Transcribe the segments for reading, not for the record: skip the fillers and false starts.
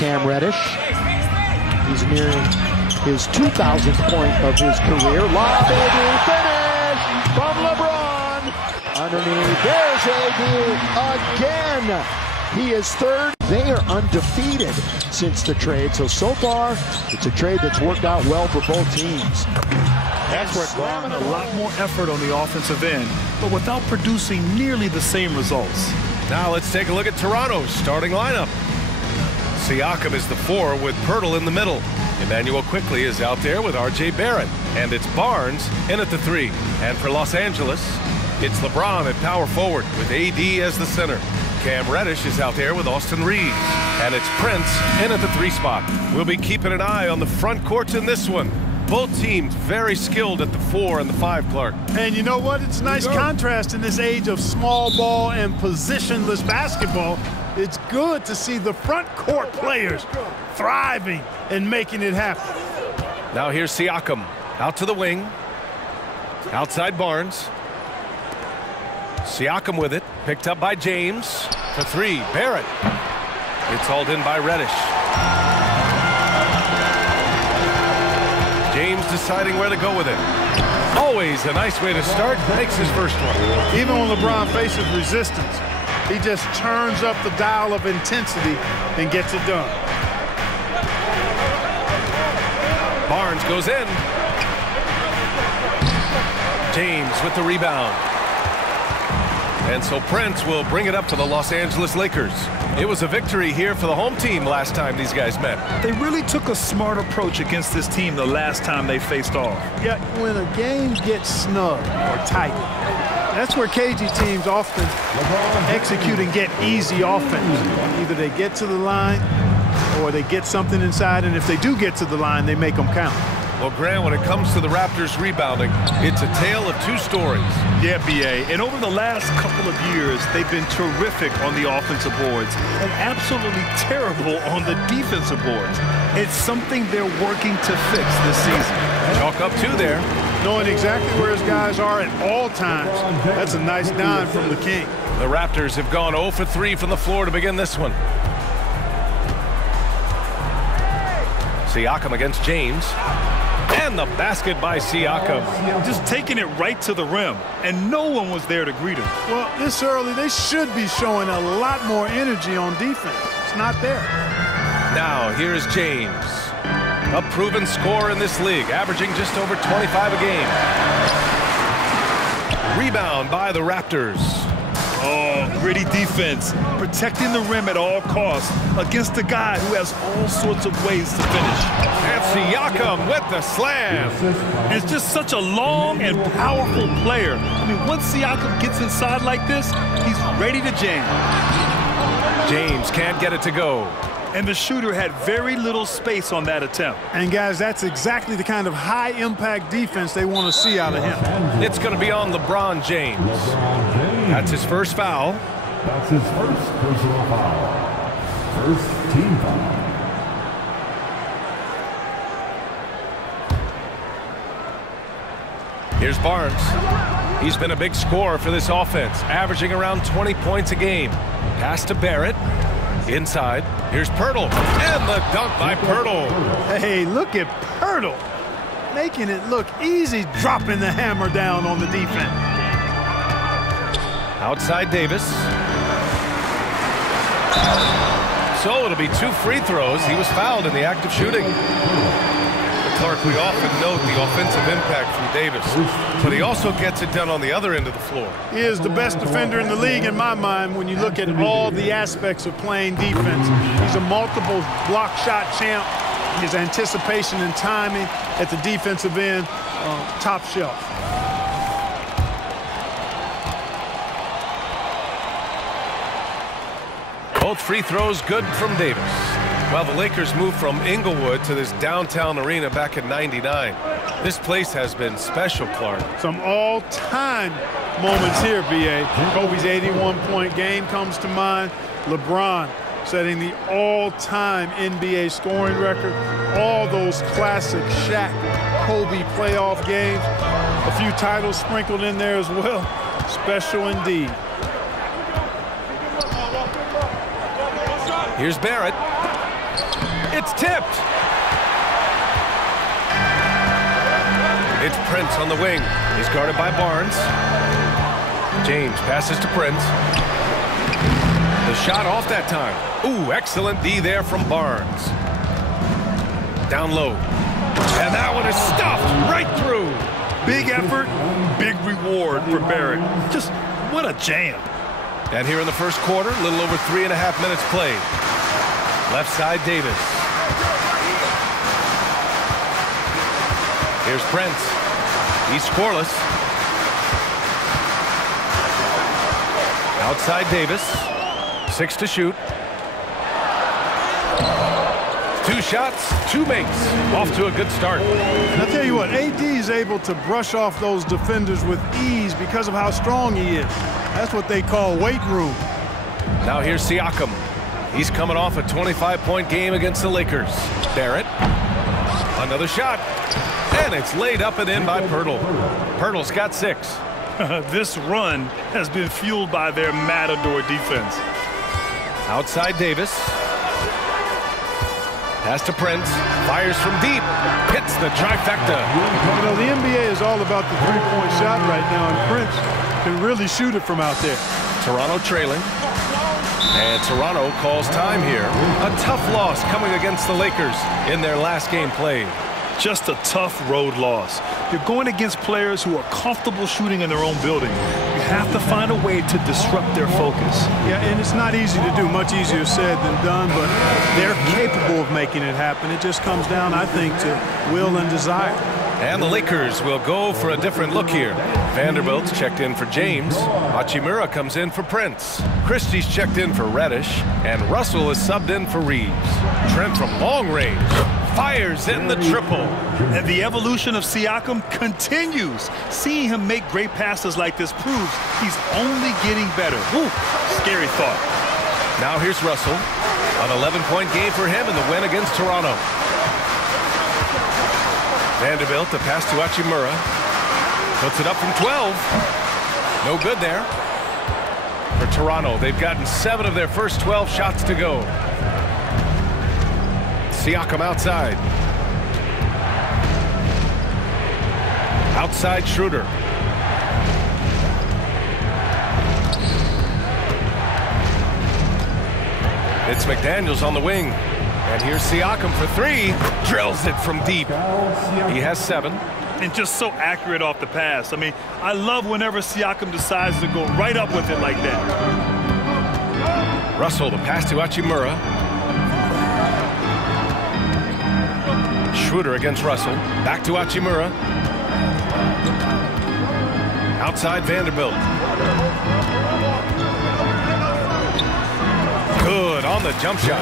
Cam Reddish. He's nearing his 2,000th point of his career. Lob, AD, finish from LeBron. Underneath, there's AD again. He is third. They are undefeated since the trade. So far, it's a trade that's worked out well for both teams. That's where slamming a lot more effort on the offensive end, but without producing nearly the same results. Now let's take a look at Toronto's starting lineup. Siakam is the 4 with Pirtle in the middle. Emmanuel Quickley is out there with R.J. Barrett. And it's Barnes in at the 3. And for Los Angeles, it's LeBron at power forward with AD as the center. Cam Reddish is out there with Austin Reeves. And it's Prince in at the 3 spot. We'll be keeping an eye on the front courts in this one. Both teams very skilled at the 4 and the 5, Clark. And you know what? It's a nice contrast in this age of small ball and positionless basketball. It's good to see the front court players thriving and making it happen. Now here's Siakam out to the wing. Outside Barnes. Siakam with it. Picked up by James. For 3, Barrett. It's hauled in by Reddish. James deciding where to go with it. Always a nice way to start. Makes his first one. Even when LeBron faces resistance, he just turns up the dial of intensity and gets it done. Barnes goes in. James with the rebound. And so Prince will bring it up to the Los Angeles Lakers. It was a victory here for the home team last time these guys met. They really took a smart approach against this team the last time they faced off. Yeah, when a game gets snug or tight, that's where cagey teams often execute and get easy offense. Either they get to the line or they get something inside, and if they do get to the line, they make them count. Well, Grant, when it comes to the Raptors rebounding, it's a tale of 2 stories. Yeah, B.A. And over the last couple of years, they've been terrific on the offensive boards and absolutely terrible on the defensive boards. It's something they're working to fix this season. Chalk up 2 there. Knowing exactly where his guys are at all times. That's a nice dime from the King. The Raptors have gone 0 for 3 from the floor to begin this one. Siakam against James. And the basket by Siakam. Just taking it right to the rim, and no one was there to greet him. Well, this early, they should be showing a lot more energy on defense. It's not there. Now, here's James. A proven scorer in this league, averaging just over 25 a game. Rebound by the Raptors. Oh, gritty defense, protecting the rim at all costs against a guy who has all sorts of ways to finish. And Siakam with the slam. And it's just such a long and powerful player. I mean, once Siakam gets inside like this, he's ready to jam. James can't get it to go. And the shooter had very little space on that attempt. And guys, that's exactly the kind of high-impact defense they want to see out of him. It's going to be on LeBron James. That's his first foul. That's his first personal foul. First team foul. Here's Barnes. He's been a big scorer for this offense, averaging around 20 points a game. Pass to Barrett. Inside, here's Pirtle, and the dunk by Pirtle. Hey, look at Pirtle, making it look easy, dropping the hammer down on the defense. Outside Davis. So it'll be 2 free throws. He was fouled in the act of shooting. Clark, we often note the offensive impact from Davis, but he also gets it done on the other end of the floor. He is the best defender in the league in my mind when you look at all the aspects of playing defense. He's a multiple block shot champ. His anticipation and timing at the defensive end, top shelf. Both free throws good from Davis. Well, the Lakers moved from Inglewood to this downtown arena back in '99. This place has been special, Clark. Some all-time moments here, B.A. Kobe's 81-point game comes to mind. LeBron setting the all-time NBA scoring record. All those classic Shaq, Kobe playoff games. A few titles sprinkled in there as well. Special indeed. Here's Barrett. It's tipped. It's Prince on the wing. He's guarded by Barnes. James passes to Prince. The shot off that time. Ooh, excellent D there from Barnes. Down low. And that one is stuffed right through. Big effort, big reward for Barrett. Just what a jam. And here in the first quarter, a little over 3.5 minutes played. Left side, Davis. Here's Prince. He's scoreless. Outside Davis. 6 to shoot. 2 shots, 2 makes. Off to a good start. And I'll tell you what, AD is able to brush off those defenders with ease because of how strong he is. That's what they call weight room. Now here's Siakam. He's coming off a 25-point game against the Lakers. Barrett. Another shot. And it's laid up and in by Pirtle. Pirtle's got 6. This run has been fueled by their Matador defense. Outside Davis. Pass to Prince. Fires from deep. Hits the trifecta. You know, the NBA is all about the three-point shot right now, and Prince can really shoot it from out there. Toronto trailing. And Toronto calls time here. A tough loss coming against the Lakers in their last game played. Just a tough road loss. You're going against players who are comfortable shooting in their own building. You have to find a way to disrupt their focus. Yeah, and it's not easy to do. Much easier said than done, but they're capable of making it happen. It just comes down, I think, to will and desire. And the Lakers will go for a different look here. Vanderbilt's checked in for James. Hachimura comes in for Prince. Christie's checked in for Reddish. And Russell is subbed in for Reeves. Trent from long range fires in the triple. And the evolution of Siakam continues. Seeing him make great passes like this proves he's only getting better. Woo, scary thought. Now here's Russell. An 11-point game for him in the win against Toronto. Vanderbilt, the pass to Hachimura. Puts it up from 12. No good there. For Toronto, they've gotten 7 of their first 12 shots to go. Siakam outside. Outside Schroeder. It's McDaniels on the wing. And here's Siakam for 3. Drills it from deep. He has 7. And just so accurate off the pass. I mean, I love whenever Siakam decides to go right up with it like that. Russell, the pass to Hachimura. Schroeder against Russell. Back to Hachimura. Outside Vanderbilt. Good on the jump shot.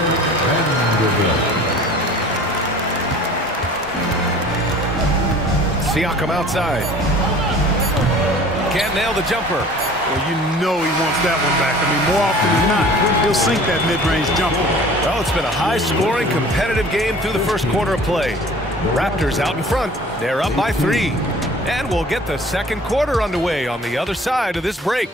Siakam outside. Can't nail the jumper. Well, you know he wants that one back. I mean, more often than not, he'll sink that mid-range jumper. Well, it's been a high-scoring, competitive game through the first quarter of play. The Raptors out in front. They're up by 3. And we'll get the second quarter underway on the other side of this break.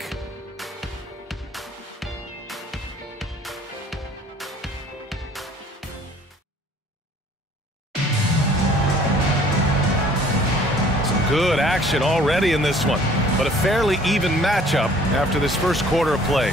Good action already in this one, but a fairly even matchup after this first quarter of play.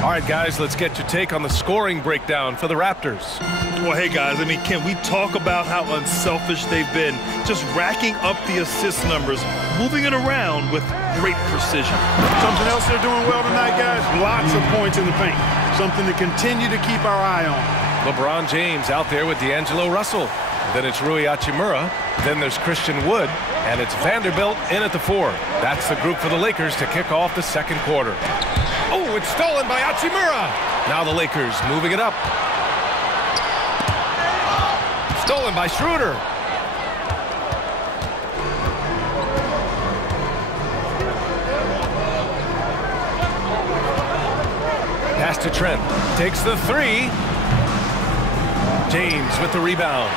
All right, guys, let's get your take on the scoring breakdown for the Raptors. Well, hey, guys, I mean, can we talk about how unselfish they've been? Just racking up the assist numbers, moving it around with great precision. Something else they're doing well tonight, guys, lots of points in the paint. Something to continue to keep our eye on. LeBron James out there with D'Angelo Russell. Then it's Rui Hachimura. Then there's Christian Wood. And it's Vanderbilt in at the 4. That's the group for the Lakers to kick off the second quarter. Oh, it's stolen by Hachimura. Now the Lakers moving it up. Stolen by Schroeder. Pass to Trent. Takes the 3. James with the rebound.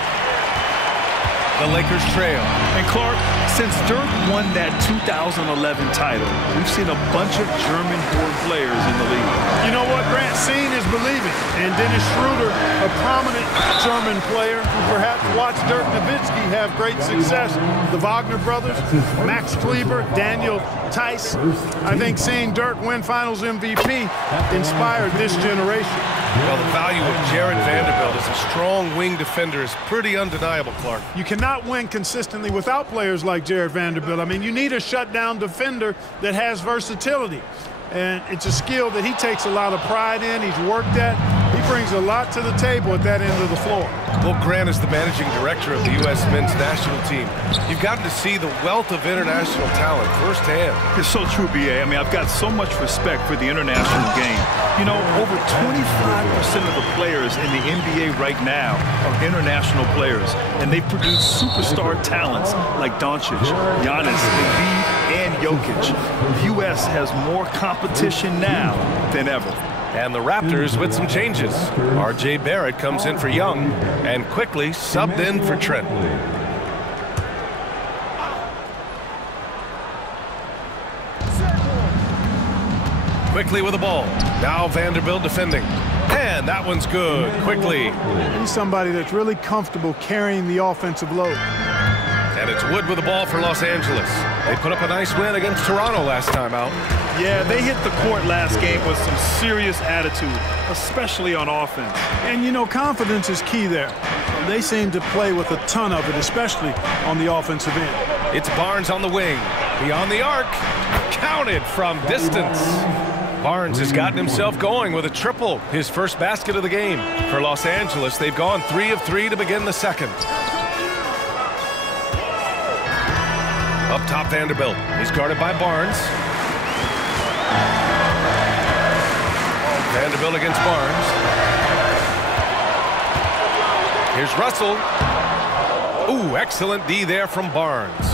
The Lakers trail. And Clark, since Dirk won that 2011 title, we've seen a bunch of German-born players in the league. You know what, Grant? Seeing is believing. And Dennis Schroeder, a prominent German player who perhaps watched Dirk Nowitzki have great success. The Wagner brothers, Max Kleber, Daniel Tice. I think seeing Dirk win Finals MVP inspired this generation. Well, the value of Jared Vanderbilt as a strong wing defender is pretty undeniable, Clark. You cannot win consistently without players like Jared Vanderbilt. I mean, you need a shutdown defender that has versatility. And it's a skill that he takes a lot of pride in. He's worked at. He brings a lot to the table at that end of the floor. Well, Grant is the managing director of the U.S. men's national team. You've gotten to see the wealth of international talent firsthand. It's so true, B.A. I mean, I've got so much respect for the international game. You know, over 25% of the players in the NBA right now are international players, and they produce superstar talents like Doncic, Giannis, Embiid, and Jokic. The U.S. has more competition now than ever. And the Raptors with some changes. R.J. Barrett comes in for Young and quickly subbed in for Trent. Quickly with the ball. Now Vanderbilt defending. And that one's good. Quickly. He's somebody that's really comfortable carrying the offensive load. And it's Wood with the ball for Los Angeles. They put up a nice win against Toronto last time out. Yeah, they hit the court last game with some serious attitude, especially on offense. And, you know, confidence is key there. They seem to play with a ton of it, especially on the offensive end. It's Barnes on the wing. Beyond the arc. Counted from distance. Barnes has gotten himself going with a triple, his first basket of the game. For Los Angeles, they've gone 3 of 3 to begin the second. Up top, Vanderbilt. He's guarded by Barnes. Vanderbilt against Barnes. Here's Russell. Ooh, excellent D there from Barnes.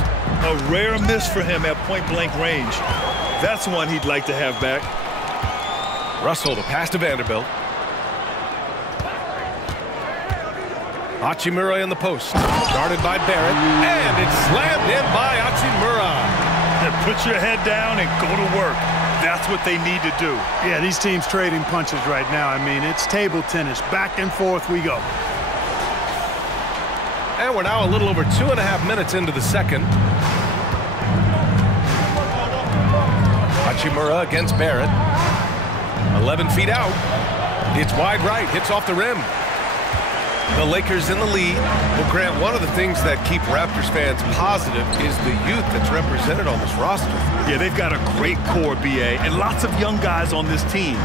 A rare miss for him at point-blank range. That's one he'd like to have back. Russell, the pass to Vanderbilt. Hachimura in the post. Guarded by Barrett. And it's slammed in by Hachimura. Put your head down and go to work. That's what they need to do. Yeah, these teams trading punches right now. I mean, it's table tennis. Back and forth we go. And we're now a little over 2.5 minutes into the second. Hachimura against Barrett. 11 feet out. It's wide right. Hits off the rim. The Lakers in the lead. Well, Grant, one of the things that keep Raptors fans positive is the youth that's represented on this roster. Yeah, they've got a great core, B.A., and lots of young guys on this team.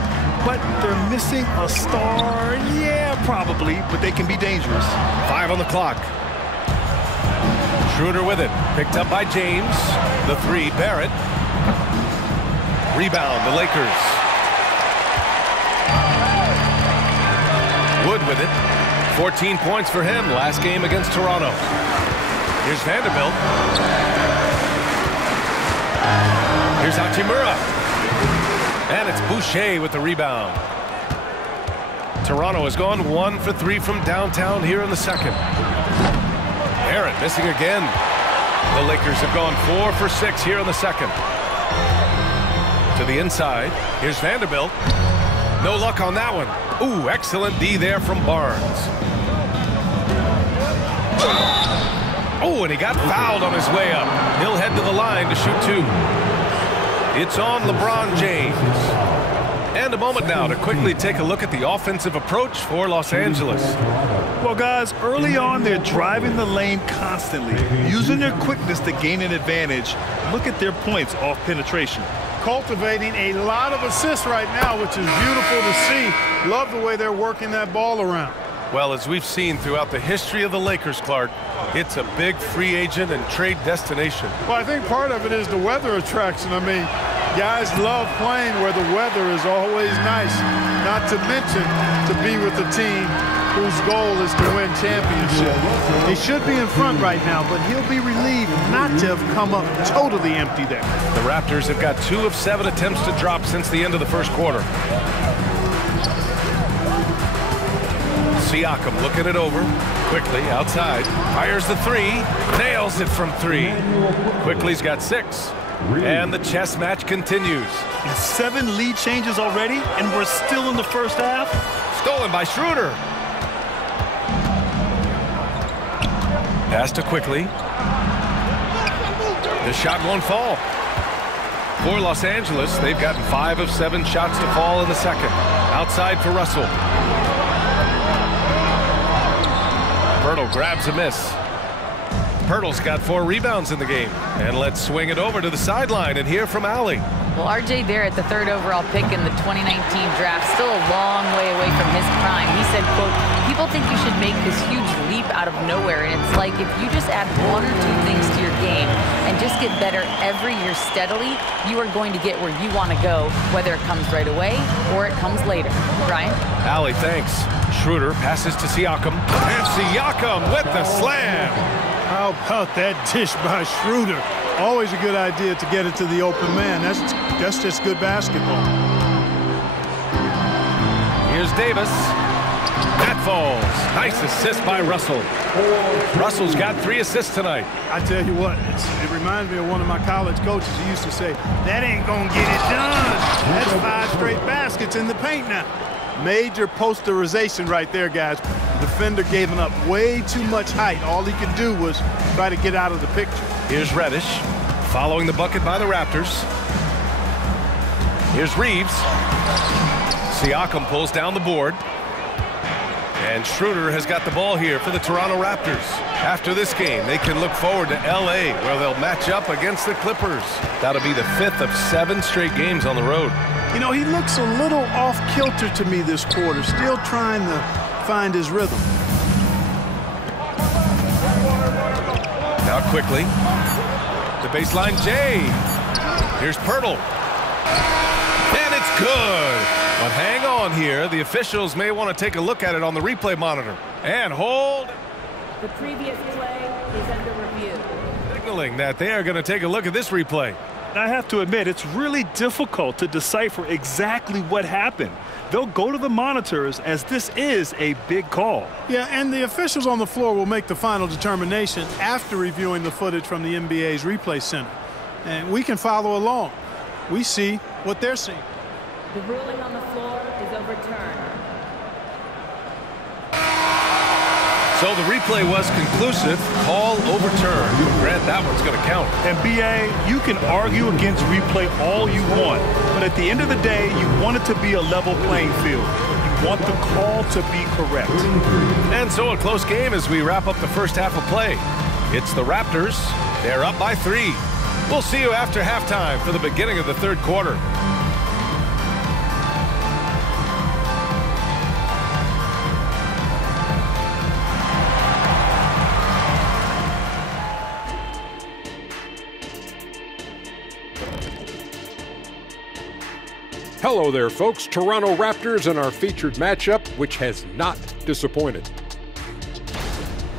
But they're missing a star. Yeah, probably, but they can be dangerous. 5 on the clock. Schroeder with it. Picked up by James. The 3, Barrett. Rebound, the Lakers. Wood with it. 14 points for him last game against Toronto. Here's Vanderbilt. Here's Hachimura. And it's Boucher with the rebound. Toronto has gone 1 for 3 from downtown here in the second. Barrett missing again. The Lakers have gone 4 for 6 here in the second. To the inside. Here's Vanderbilt. No luck on that one. Ooh, excellent D there from Barnes. Oh, and he got fouled on his way up. He'll head to the line to shoot 2. It's on LeBron James. And a moment now to quickly take a look at the offensive approach for Los Angeles. Well, guys, early on, they're driving the lane constantly, using their quickness to gain an advantage. Look at their points off penetration. Cultivating a lot of assists right now, which is beautiful to see. Love the way they're working that ball around. Well, as we've seen throughout the history of the Lakers, Clark, it's a big free agent and trade destination. Well, I think part of it is the weather attraction. I mean, guys love playing where the weather is always nice. Not to mention to be with a team whose goal is to win championship. He should be in front right now, but he'll be relieved not to have come up totally empty there. The Raptors have got 2 of 7 attempts to drop since the end of the first quarter. Siakam looking it over. Quickly outside. Fires the 3. Nails it from 3. Quickly's got 6. And the chess match continues. 7 lead changes already, and we're still in the first half. Stolen by Schroeder. Pass to quickly. The shot won't fall. For Los Angeles, they've gotten 5 of 7 shots to fall in the second. Outside for Russell. Pirtle grabs a miss. Pirtle's got 4 rebounds in the game. And let's swing it over to the sideline and hear from Allie. Well, R.J. Barrett, the 3rd overall pick in the 2019 draft, still a long way away from his prime. He said, quote, people think you should make this huge leap out of nowhere. And it's like if you just add 1 or 2 things to your game and just get better every year steadily, you are going to get where you want to go, whether it comes right away or it comes later. Brian? Allie, thanks. Schroeder passes to Siakam. And Siakam with the slam. How about that dish by Schroeder? Always a good idea to get it to the open man. That's just good basketball. Here's Davis. That falls. Nice assist by Russell. Russell's got 3 assists tonight. I tell you what, it reminds me of one of my college coaches. He used to say, that ain't gonna get it done. That's 5 straight baskets in the paint now. Major posterization right there, guys. The defender gave him up way too much height. All he could do was try to get out of the picture. Here's Reddish, following the bucket by the Raptors. Here's Reeves. Siakam pulls down the board. And Schroeder has got the ball here for the Toronto Raptors. After this game, they can look forward to LA, where they'll match up against the Clippers. That'll be the 5th of 7 straight games on the road. You know, he looks a little off-kilter to me this quarter, still trying to find his rhythm. Now quickly, the baseline Jay. Here's Pirtle. And it's good. But hang on here. The officials may want to take a look at it on the replay monitor. And hold. The previous play is under review. Signaling that they are going to take a look at this replay. I have to admit, it's really difficult to decipher exactly what happened. They'll go to the monitors as this is a big call. Yeah, and the officials on the floor will make the final determination after reviewing the footage from the NBA's replay center. And we can follow along. We see what they're seeing. The ruling on the floor is overturned. So the replay was conclusive. Call overturned. Grant, that one's going to count. And BA, you can argue against replay all you want, but at the end of the day, you want it to be a level playing field. You want the call to be correct. And so a close game as we wrap up the first half of play. It's the Raptors. They're up by 3. We'll see you after halftime for the beginning of the 3rd quarter. Hello there, folks. Toronto Raptors and our featured matchup, which has not disappointed.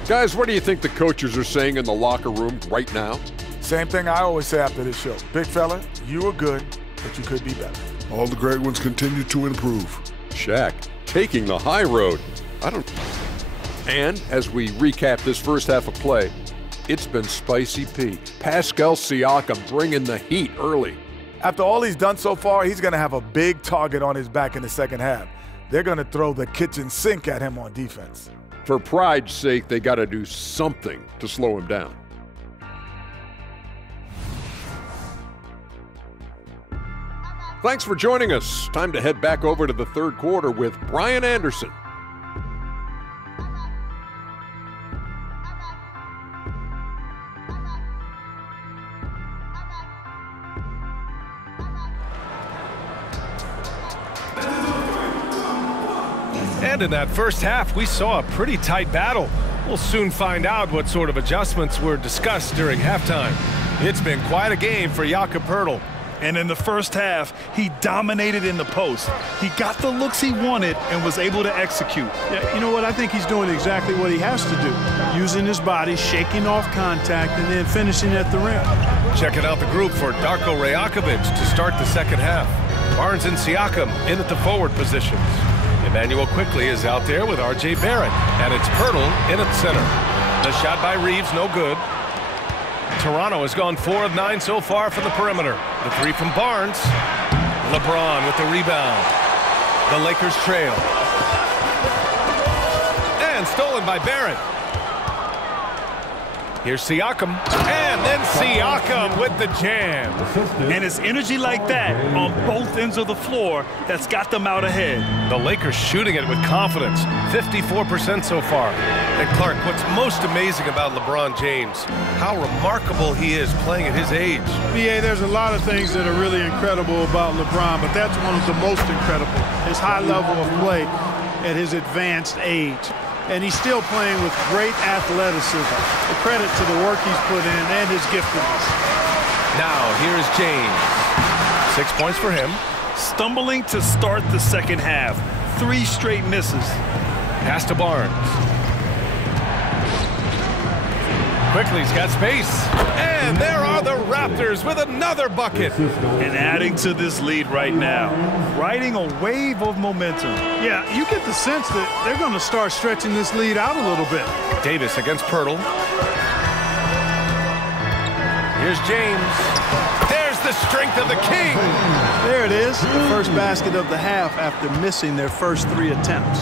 Guys, what do you think the coaches are saying in the locker room right now? Same thing I always say after this show. Big fella, you were good, but you could be better. All the great ones continue to improve. Shaq, taking the high road. And as we recap this first half of play, it's been Spicy P. Pascal Siakam bringing the heat early. After all he's done so far, he's going to have a big target on his back in the second half. They're going to throw the kitchen sink at him on defense. For pride's sake, they got to do something to slow him down. Thanks for joining us. Time to head back over to the 3rd quarter with Brian Anderson. And in that first half, we saw a pretty tight battle. We'll soon find out what sort of adjustments were discussed during halftime. It's been quite a game for Jakob Poeltl. And in the first half, he dominated in the post. He got the looks he wanted and was able to execute. Yeah, you know what? I think he's doing exactly what he has to do. Using his body, shaking off contact, and then finishing at the rim. Checking out the group for Darko Rajakovic to start the second half. Barnes and Siakam in at the forward positions. Emmanuel Quickley is out there with R.J. Barrett, and it's Poeltl in at center. The shot by Reeves, no good. Toronto has gone 4 of 9 so far from the perimeter. The 3 from Barnes. LeBron with the rebound. The Lakers trail. And stolen by Barrett. Here's Siakam, and then Siakam with the jam. And it's energy like that on both ends of the floor that's got them out ahead. The Lakers shooting it with confidence, 54% so far. And Clark, what's most amazing about LeBron James, how remarkable he is playing at his age. BA, there's a lot of things that are really incredible about LeBron, but that's one of the most incredible, his high level of play at his advanced age. And he's still playing with great athleticism. A credit to the work he's put in and his giftedness. Now, here's James. 6 points for him. Stumbling to start the second half. 3 straight misses. Pass to Barnes. Quickly, he's got space. And there are the Raptors with another bucket. And adding to this lead right now. Riding a wave of momentum. Yeah, you get the sense that they're going to start stretching this lead out a little bit. Davis against Pirtle. Here's James. There's the strength of the king. There it is, the first basket of the half after missing their first 3 attempts.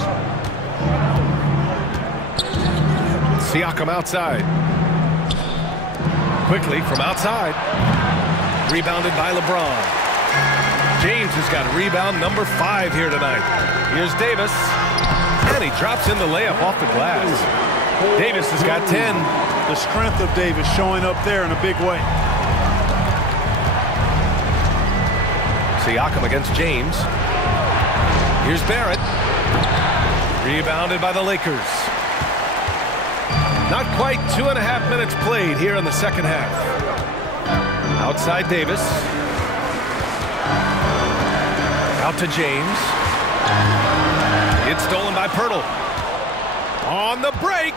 Siakam outside. Quickly from outside. Rebounded by LeBron. James has got rebound number 5 here tonight. Here's Davis. And he drops in the layup off the glass. Davis has got 10. The strength of Davis showing up there in a big way. Siakam against James. Here's Barrett. Rebounded by the Lakers. Not quite 2.5 minutes played here in the second half. Outside Davis. Out to James. It's stolen by Pirtle. On the break.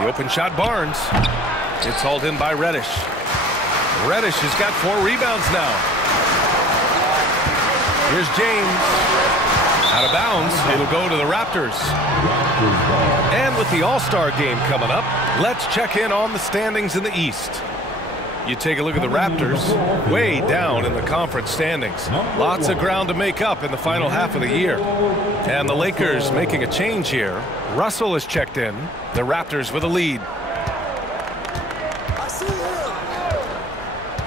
The open shot, Barnes. It's hauled in by Reddish. Reddish has got 4 rebounds now. Here's James. Out of bounds. It'll go to the Raptors. And with the All-Star game coming up, let's check in on the standings in the East. You take a look at the Raptors, way down in the conference standings. Lots of ground to make up in the final half of the year. And the Lakers making a change here. Russell is checked in. The Raptors with a lead.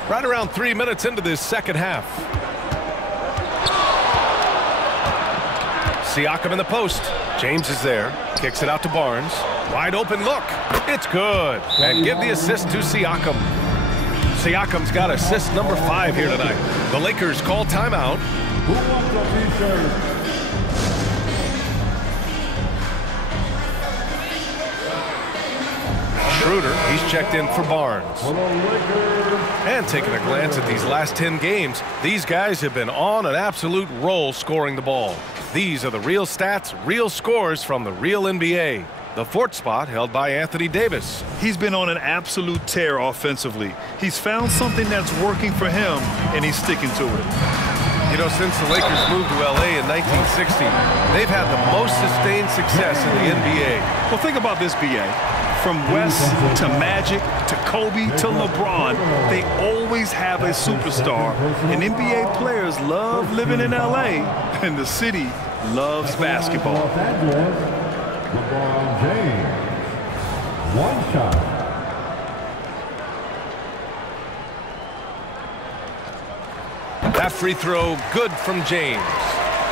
Right around 3 minutes into this second half. Siakam in the post. James is there. Kicks it out to Barnes. Wide open look. It's good. And give the assist to Siakam. Siakam's got assist number 5 here tonight. The Lakers call timeout. Schroeder, he's checked in for Barnes. And taking a glance at these last 10 games, these guys have been on an absolute roll scoring the ball. These are the real stats, real scores from the real NBA. The 4th spot held by Anthony Davis. He's been on an absolute tear offensively. He's found something that's working for him, and he's sticking to it. You know, since the Lakers moved to LA in 1960, they've had the most sustained success in the NBA. Well, think about this, BA. From West to Magic to Kobe to LeBron, they always have a superstar. And NBA players love living in LA, and the city loves basketball. LeBron James. 1 shot. That free throw good from James.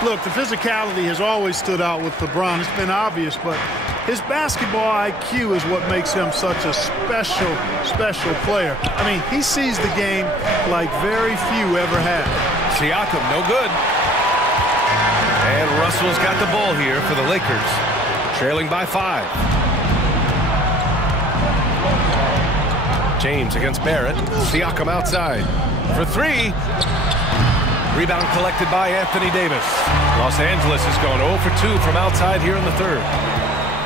Look, the physicality has always stood out with LeBron. It's been obvious, but his basketball IQ is what makes him such a special player. I mean, he sees the game like very few ever have. Siakam, no good. And Russell's got the ball here for the Lakers, trailing by 5. James against Barrett. Siakam outside for 3. Rebound collected by Anthony Davis. Los Angeles has gone 0 for 2 from outside here in the 3rd.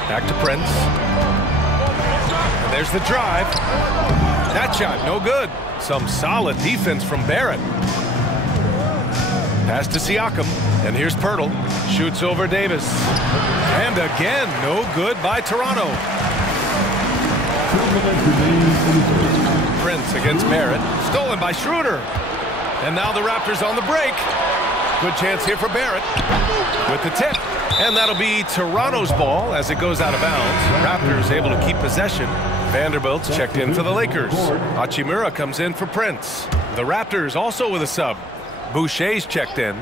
Back to Prince. And there's the drive. That shot, no good. Some solid defense from Barrett. Pass to Siakam. And here's Pirtle. Shoots over Davis. And again, no good by Toronto. Prince against Barrett. Stolen by Schroeder. And now the Raptors on the break. Good chance here for Barrett with the tip. And that'll be Toronto's ball as it goes out of bounds. Raptors able to keep possession. Vanderbilt's checked in for the Lakers. Hachimura comes in for Prince. The Raptors also with a sub. Boucher's checked in.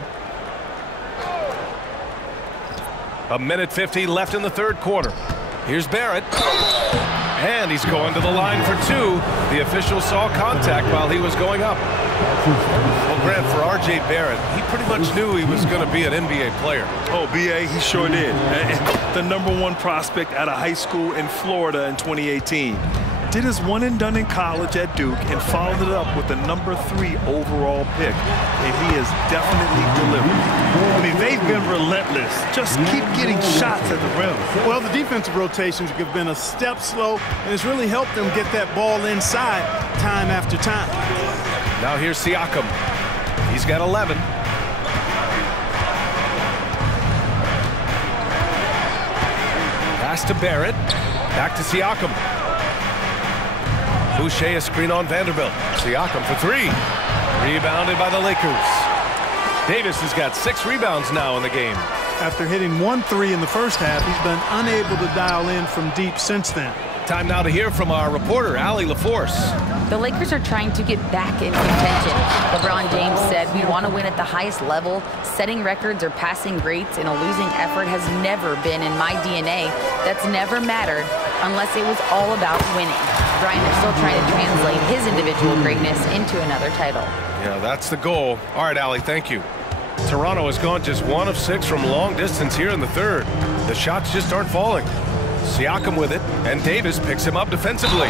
1:50 left in the third quarter. Here's Barrett. And he's going to the line for two. The official saw contact while he was going up. Well, Grant, for R.J. Barrett, he pretty much knew he was going to be an NBA player. Oh, B.A., he sure did. And the #1 prospect out of high school in Florida in 2018. Did his one and done in college at Duke and followed it up with the #3 overall pick. And he has definitely delivered. I mean, they've been relentless. Just keep getting shots at the rim. Well, the defensive rotations have been a step slow, and it's really helped them get that ball inside time after time. Now here's Siakam. He's got 11. Pass to Barrett. Back to Siakam. Boucher a screen on Vanderbilt. Siakam for three. Rebounded by the Lakers. Davis has got 6 rebounds now in the game. After hitting 1 3 in the first half, he's been unable to dial in from deep since then. Time now to hear from our reporter, Allie LaForce. The Lakers are trying to get back in contention. LeBron James said, "We want to win at the highest level. Setting records or passing greats in a losing effort has never been in my DNA. That's never mattered unless it was all about winning." Brian, they're still trying to translate his individual greatness into another title. Yeah, that's the goal. All right, Allie, thank you. Toronto has gone just 1 of 6 from long distance here in the third. The shots just aren't falling. Siakam with it, and Davis picks him up defensively.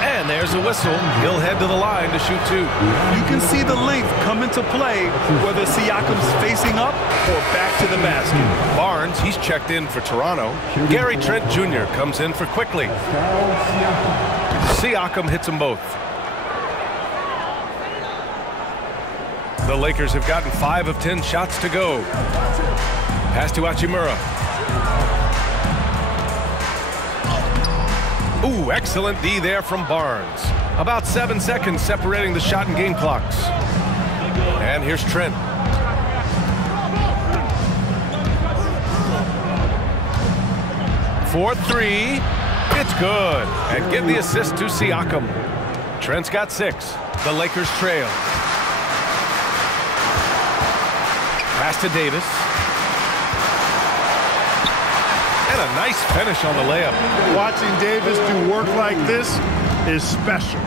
And there's a whistle. He'll head to the line to shoot 2. You can see the length come into play, whether Siakam's facing up or back to the basket. Barnes, he's checked in for Toronto. Gary Trent Jr. comes in for Quickly. Siakam hits them both. The Lakers have gotten 5 of 10 shots to go. Pass to Hachimura. Ooh, excellent D there from Barnes. About 7 seconds separating the shot and game clocks. And here's Trent. For 3. It's good. And give the assist to Siakam. Trent's got 6. The Lakers trail. Pass to Davis. And a nice finish on the layup. Watching Davis do work like this is special.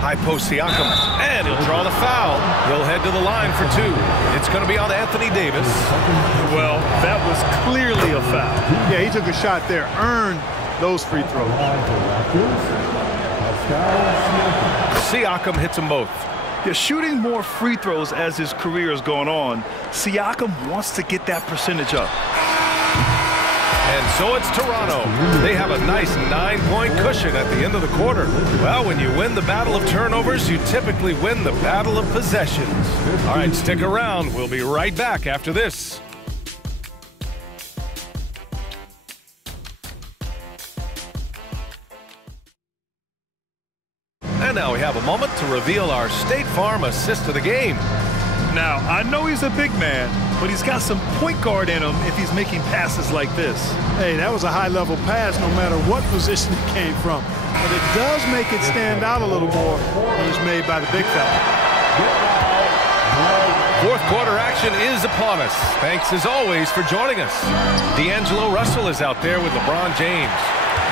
High post Siakam. And he'll draw the foul. He'll head to the line for 2. It's going to be on Anthony Davis. Well, that was clearly a foul. Yeah, he took a shot there. Earned those free throws. Siakam hits them both. Yeah, shooting more free throws as his career is going on, Siakam wants to get that percentage up. And so it's Toronto. They have a nice 9-point cushion at the end of the quarter. Well, when you win the battle of turnovers, you typically win the battle of possessions. All right, stick around. We'll be right back after this. And now we have a moment to reveal our State Farm assist of the game. Now, I know he's a big man, but he's got some point guard in him if he's making passes like this. Hey, that was a high-level pass no matter what position it came from. But it does make it stand out a little more when it's made by the big fella. Fourth quarter action is upon us. Thanks as always for joining us. D'Angelo Russell is out there with LeBron James.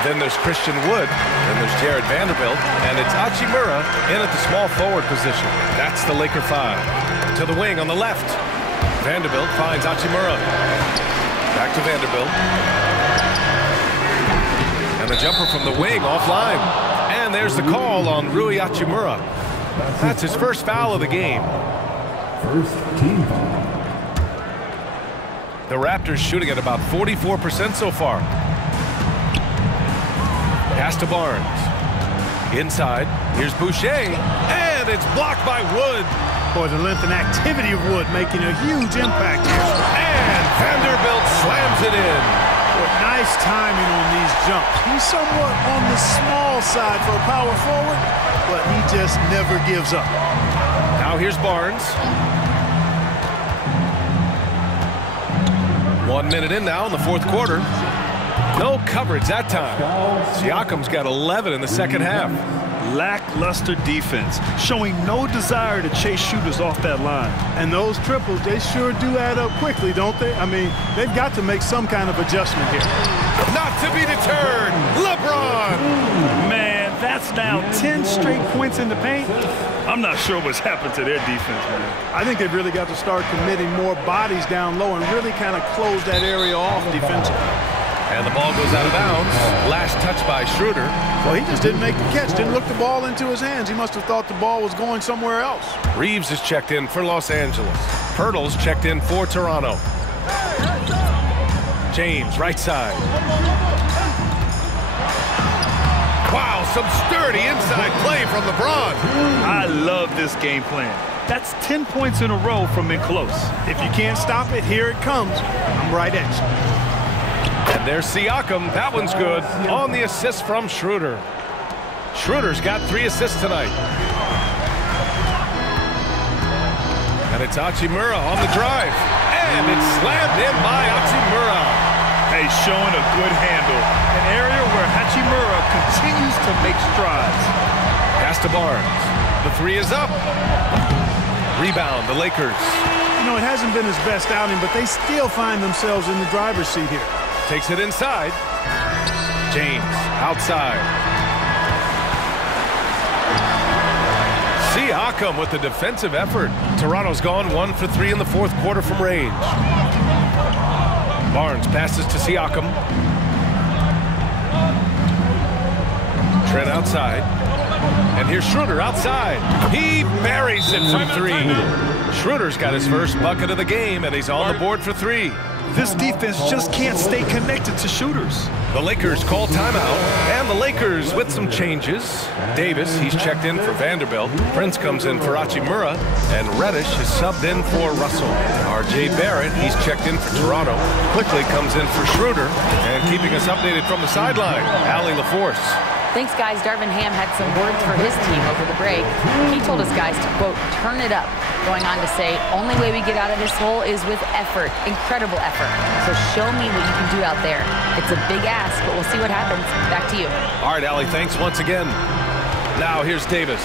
Then there's Christian Wood, then there's Jared Vanderbilt, and it's Hachimura in at the small forward position. That's the Laker 5. To the wing on the left. Vanderbilt finds Hachimura. Back to Vanderbilt. And the jumper from the wing offline. And there's the call on Rui Hachimura. That's his first foul of the game. First team foul. The Raptors shooting at about 44% so far. Pass to Barnes. Inside, here's Boucher, and it's blocked by Wood. Boy, the length and activity of Wood making a huge impact here. And Vanderbilt slams it in. Boy, nice timing on these jumps. He's somewhat on the small side for a power forward, but he just never gives up. Now here's Barnes. 1 minute in now in the fourth quarter. No coverage that time. Siakam's got 11 in the second half. Lackluster defense, showing no desire to chase shooters off that line. And those triples, they sure do add up quickly, don't they? I mean, they've got to make some kind of adjustment here. Not to be deterred, LeBron! Man, that's now 10 straight points in the paint. I'm not sure what's happened to their defense, man. I think they've really got to start committing more bodies down low and really kind of close that area off defensively. And the ball goes out of bounds. Last touch by Schroeder. Well, he just didn't make the catch, didn't look the ball into his hands. He must have thought the ball was going somewhere else. Reeves is checked in for Los Angeles. Pirtle's checked in for Toronto. James, right side. Wow, some sturdy inside play from LeBron. I love this game plan. That's 10 points in a row from in close. If you can't stop it, here it comes. I'm right at you. And there's Siakam. That one's good. On the assist from Schroeder. Schroeder's got 3 assists tonight. And it's Hachimura on the drive. And it's slammed in by Hachimura. Hey, showing a good handle. An area where Hachimura continues to make strides. Pass to Barnes. The 3 is up. Rebound, the Lakers. You know, it hasn't been his best outing, but they still find themselves in the driver's seat here. Takes it inside. James, outside. Siakam with the defensive effort. Toronto's gone 1 for 3 in the fourth quarter from range. Barnes passes to Siakam. Trent outside. And here's Schroeder outside. He buries it from 3. Schroeder's got his first bucket of the game, and he's on the board for 3. This defense just can't stay connected to shooters. The Lakers call timeout, and the Lakers with some changes. Davis, he's checked in for Vanderbilt. Prince comes in for Hachimura, and Reddish is subbed in for Russell. R.J. Barrett, he's checked in for Toronto. Quickly comes in for Schroeder, and keeping us updated from the sideline, Allie LaForce. Thanks, guys. Darvin Ham had some words for his team over the break. He told his guys to, quote, turn it up, going on to say, only way we get out of this hole is with effort, incredible effort. So show me what you can do out there. It's a big ask, but we'll see what happens. Back to you. All right, Allie, thanks once again. Now here's Davis.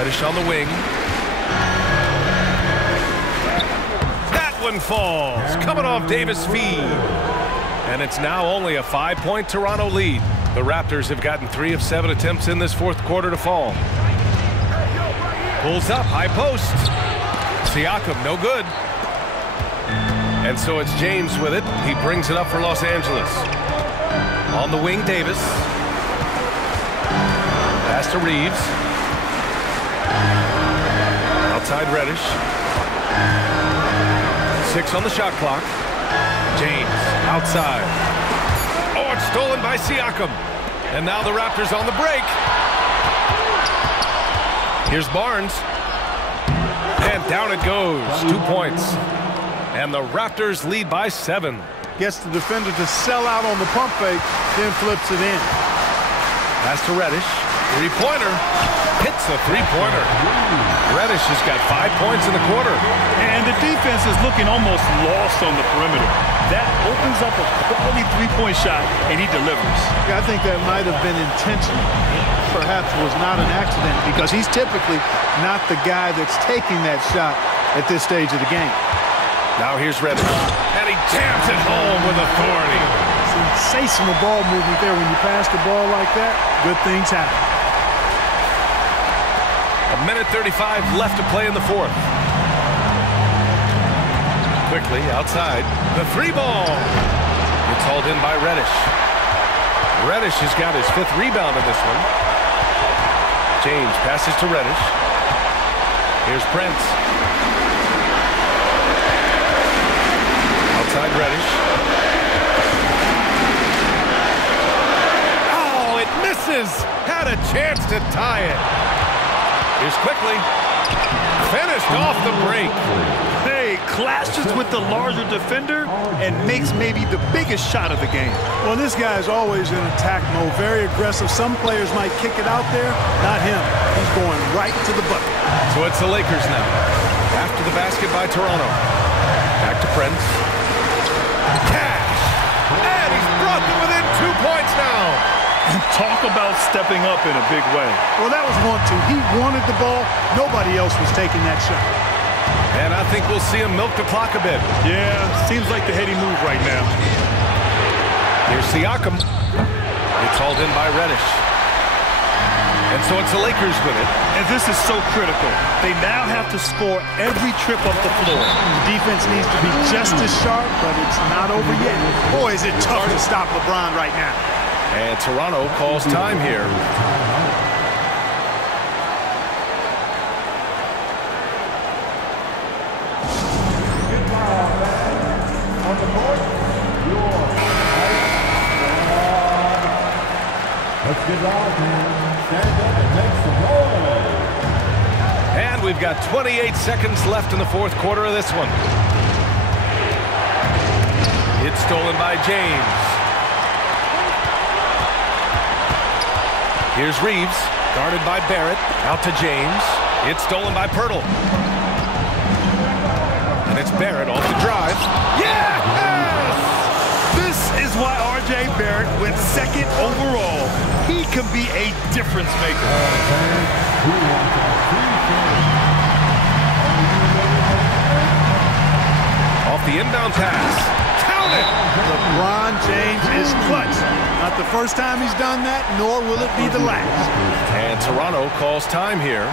Reddish on the wing. That one falls, coming off Davis' feed. And it's now only a 5-point Toronto lead. The Raptors have gotten 3 of 7 attempts in this fourth quarter to fall. Pulls up, high post. Siakam, no good. And so it's James with it. He brings it up for Los Angeles. On the wing, Davis. Pass to Reeves. Outside Reddish. 6 on the shot clock. James, outside. Oh, it's stolen by Siakam. And now the Raptors on the break. Here's Barnes. And down it goes. 2 points. And the Raptors lead by 7. Gets the defender to sell out on the pump fake, then flips it in. Pass to Reddish. 3-pointer. Hits a 3-pointer. Reddish has got 5 points in the quarter. And the defense is looking almost lost on the perimeter. That opens up a quality 3-point shot, and he delivers. I think that might have been intentional. Perhaps was not an accident, because he's typically not the guy that's taking that shot at this stage of the game. Now here's Reddish, and he jams it home with authority. Sensational ball movement there. When you pass the ball like that, good things happen. 1:35 left to play in the fourth. Quickly outside, the 3-ball. It's hauled in by Reddish. Reddish has got his 5th rebound in this one. James passes to Reddish. Here's Prince. Outside Reddish. Oh, it misses. Had a chance to tie it. Here's Quickly. finished off the break. Hey, clashes with the larger defender and makes maybe the biggest shot of the game. Well, this guy is always in attack mode, very aggressive. Some players might kick it out there, not him. He's going right to the bucket. So it's the Lakers now. After the basket by Toronto. Back to Prince. Cash! And he's brought them within 2 points now. Talk about stepping up in a big way. Well, that was 1-2. He wanted the ball. Nobody else was taking that shot. And I think we'll see him milk the clock a bit. Yeah, seems like the heady move right now. Here's Siakam. It's hauled in by Reddish. And so it's the Lakers with it. And this is so critical. They now have to score every trip up the floor. The defense needs to be just as sharp, but it's not over yet. Boy, is it tough to stop LeBron right now. And Toronto calls time here. And we've got 28 seconds left in the fourth quarter of this one. It's stolen by James. Here's Reeves, guarded by Barrett, out to James. It's stolen by Pirtle. And it's Barrett off the drive. Yes! This is why R.J. Barrett went second overall. He can be a difference maker. Off the inbound pass. Count it! LeBron James is clutch. Not the first time he's done that, nor will it be the last. And Toronto calls time here.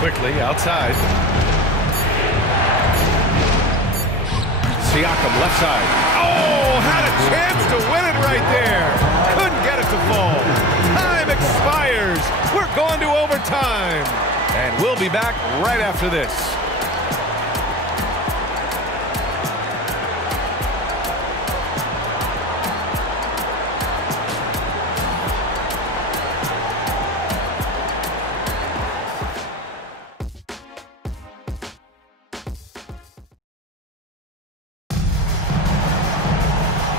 Quickly outside. Siakam left side. Oh, had a chance to win it right there. Couldn't get it to fall. Time expires. We're going to overtime. And we'll be back right after this.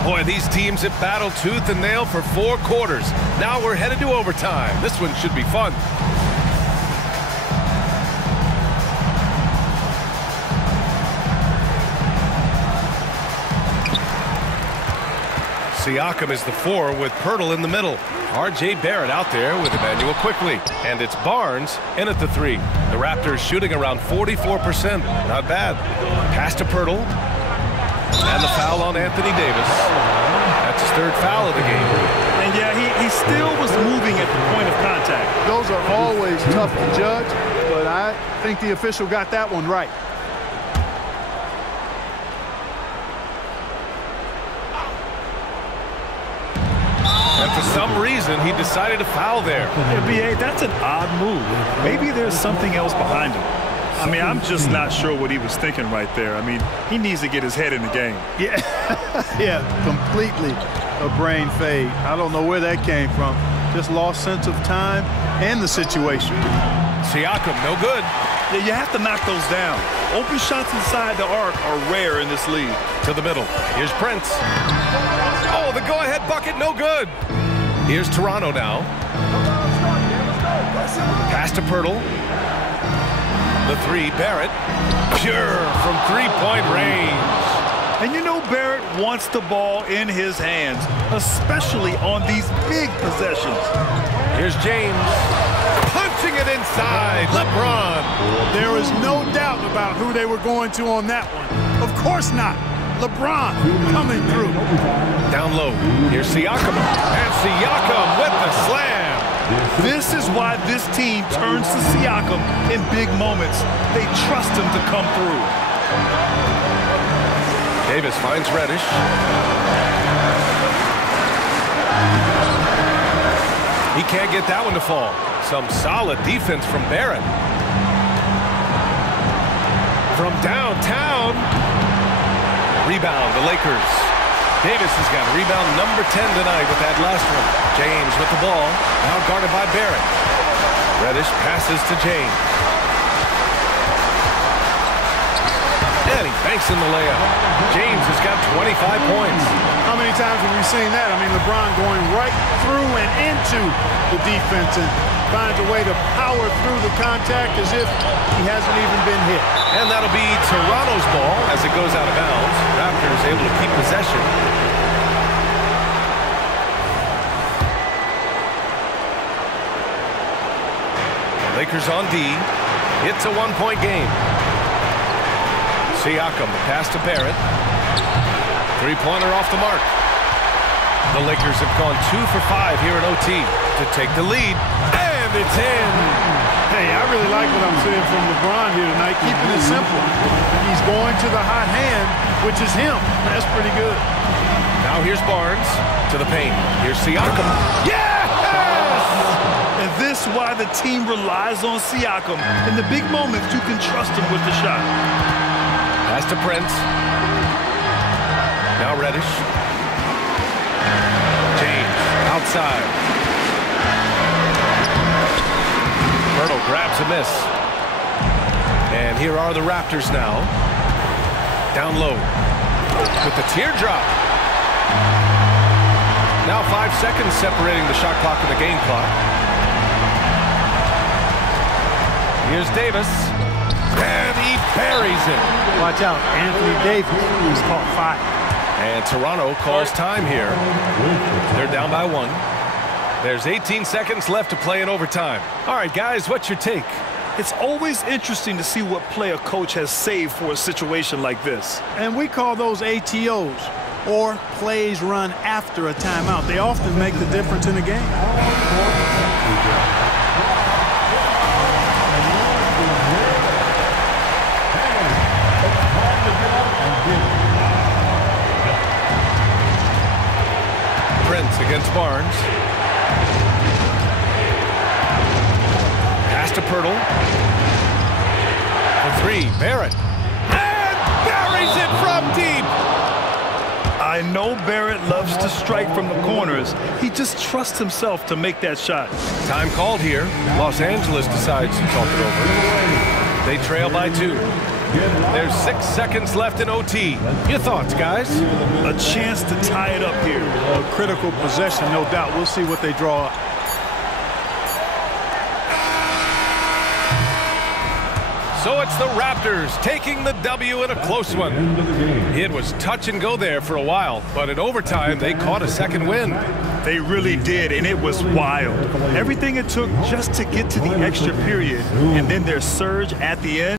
Boy, these teams have battled tooth and nail for 4 quarters. Now we're headed to overtime. This one should be fun. Siakam is the 4 with Pirtle in the middle. R.J. Barrett out there with Emmanuel quickly. And it's Barnes in at the 3. The Raptors shooting around 44%. Not bad. Pass to Pirtle. And the foul on Anthony Davis. That's his 3rd foul of the game. And yeah, he still was moving at the point of contact. Those are always tough to judge, but I think the official got that one right. And for some reason, he decided to foul there. Yeah, B.A., that's an odd move. Maybe there's something else behind him. I mean, I'm just not sure what he was thinking right there. I mean, he needs to get his head in the game. Yeah, yeah, completely a brain fade. I don't know where that came from. Just lost sense of time and the situation. Siakam, no good. Yeah, you have to knock those down. Open shots inside the arc are rare in this league. To the middle. Here's Prince. Oh, the go-ahead bucket, no good. Here's Toronto now. Pass to Pirtle. The 3, Barrett. Pure from 3-point range. And you know Barrett wants the ball in his hands, especially on these big possessions. Here's James. Punching it inside. LeBron. There is no doubt about who they were going to on that one. Of course not. LeBron coming through. Down low. Here's Siakam. And Siakam with the slam. This is why this team turns to Siakam in big moments. They trust him to come through. Davis finds Reddish. He can't get that one to fall. Some solid defense from Barrett. From downtown. Rebound, the Lakers. Davis has got rebound number 10 tonight with that last one. James with the ball. Now guarded by Barrett. Reddish passes to James. And he banks in the layup. James has got 25 points. How many times have we seen that? I mean, LeBron going right through and into the defense and finds a way to power through the contact as if he hasn't even been hit. And that'll be Toronto's ball as it goes out of bounds. Raptors able to keep possession. Lakers on D. It's a one-point game. Siakam, pass to Barrett. Three-pointer off the mark. The Lakers have gone 2 for 5 here in OT to take the lead. And it's in. Hey, I really like what I'm seeing from LeBron here tonight, keeping it simple. He's going to the hot hand, which is him. That's pretty good. Now here's Barnes to the paint. Here's Siakam. Yes! And this is why the team relies on Siakam. In the big moments, you can trust him with the shot. Pass to Prince. Now Reddish. James outside. Myrtle grabs a miss. And here are the Raptors now. Down low with the teardrop. Now 5 seconds separating the shot clock and the game clock. Here's Davis. And he buries it. Watch out, Anthony Davis. He's caught 5. And Toronto calls time here. They're down by 1. There's 18 seconds left to play in overtime. All right, guys, what's your take? It's always interesting to see what play a coach has saved for a situation like this. And we call those ATOs, or plays run after a timeout. They often make the difference in a game. Prince against Barnes. Pass to Pirtle. For 3, Barrett. And buries it from deep. I know Barrett loves to strike from the corners. He just trusts himself to make that shot. Time called here. Los Angeles decides to talk it over. They trail by 2. There's 6 seconds left in OT. Your thoughts, guys? A chance to tie it up here. A critical possession, no doubt. We'll see what they draw up. So it's the Raptors taking the W in a close one. It was touch and go there for a while, but in overtime, they caught a second win. They really did, and it was wild. Everything it took just to get to the extra period, and then their surge at the end.